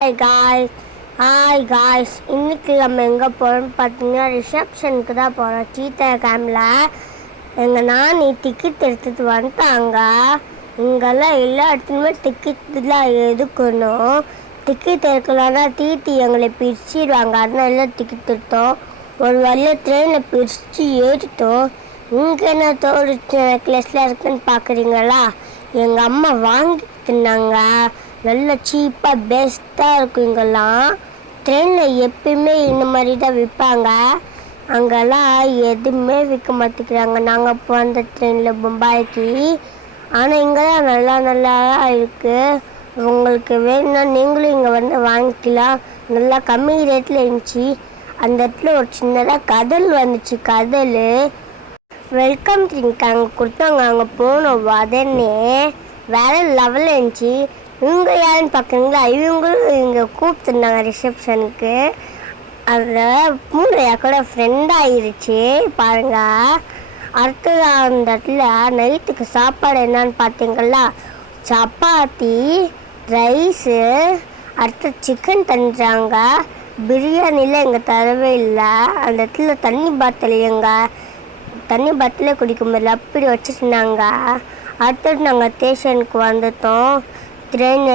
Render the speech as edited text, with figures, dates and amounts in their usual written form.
Hi guys hi guys இன்னைக்கு நம்ம எங்கே போகிறோம்னு பார்த்தீங்கன்னா ரிசப்ஷனுக்கு தான் போகிறோம். சீத்தா கேமில் எங்கள் நானி டிக்கெட் எடுத்துகிட்டு வந்துட்டாங்க. இங்கெல்லாம் எல்லா இடத்துலையுமே டிக்கெட்லாம் எடுக்கணும். டிக்கெட் எடுக்கலன்னா டிடி எங்களை பிரிச்சிடுவாங்க. அதனால டிக்கெட் எடுத்தோம். ஒரு வழியாக ட்ரெயினில் பிரித்து ஏறிட்டோம். இங்கே என்ன தோடு நெக்லஸ்லாம் இருக்குன்னு பார்க்குறீங்களா? எங்கள் அம்மா வாங்கிட்டுனாங்க. நல்ல சீப்பாக பெஸ்ட்டாக இருக்கும். இங்கெல்லாம் ட்ரெயினில் எப்பயுமே இந்த மாதிரி தான் விற்பாங்க. அங்கெல்லாம் எதுவுமே விற்க மாட்டேங்கிறாங்க. நாங்கள் போன ட்ரெயினில் மும்பாய்க்கு. ஆனால் இங்கெல்லாம் நல்லா இருக்குது. உங்களுக்கு வேணும்னா நீங்களும் இங்கே வந்து வாங்கிக்கலாம். நல்லா கம்மி ரேட்டில் இருந்துச்சு. அந்த இடத்துல ஒரு சின்னதாக கடல் வந்துச்சு. கடல் வெல்கம் ட்ரிங்க் அங்கே கொடுத்தாங்க. அங்கே போனோம். உடனே வேறு லெவலில் இருந்துச்சு. இவங்க யாருன்னு பார்க்குறீங்களா? இவங்களும் இங்கே கூப்பிட்டுருந்தாங்க ரிசப்ஷனுக்கு. அதில் மூளையா கூட ஃப்ரெண்ட் ஆயிடுச்சு பாருங்க. அடுத்தது அந்த இடத்துல நைட்டுக்கு சாப்பாடு என்னன்னு பார்த்தீங்களா? சப்பாத்தி, ரைஸு, அடுத்து சிக்கன் தந்துட்டாங்க. பிரியாணியில் எங்கே தரவே இல்லை. அந்த இடத்துல தண்ணி பாட்டிலே குடிக்க முடியல, அப்படி வச்சுருந்தாங்க. அடுத்தது நாங்கள் ஸ்டேஷனுக்கு வந்துட்டோம். ட்ரெயின்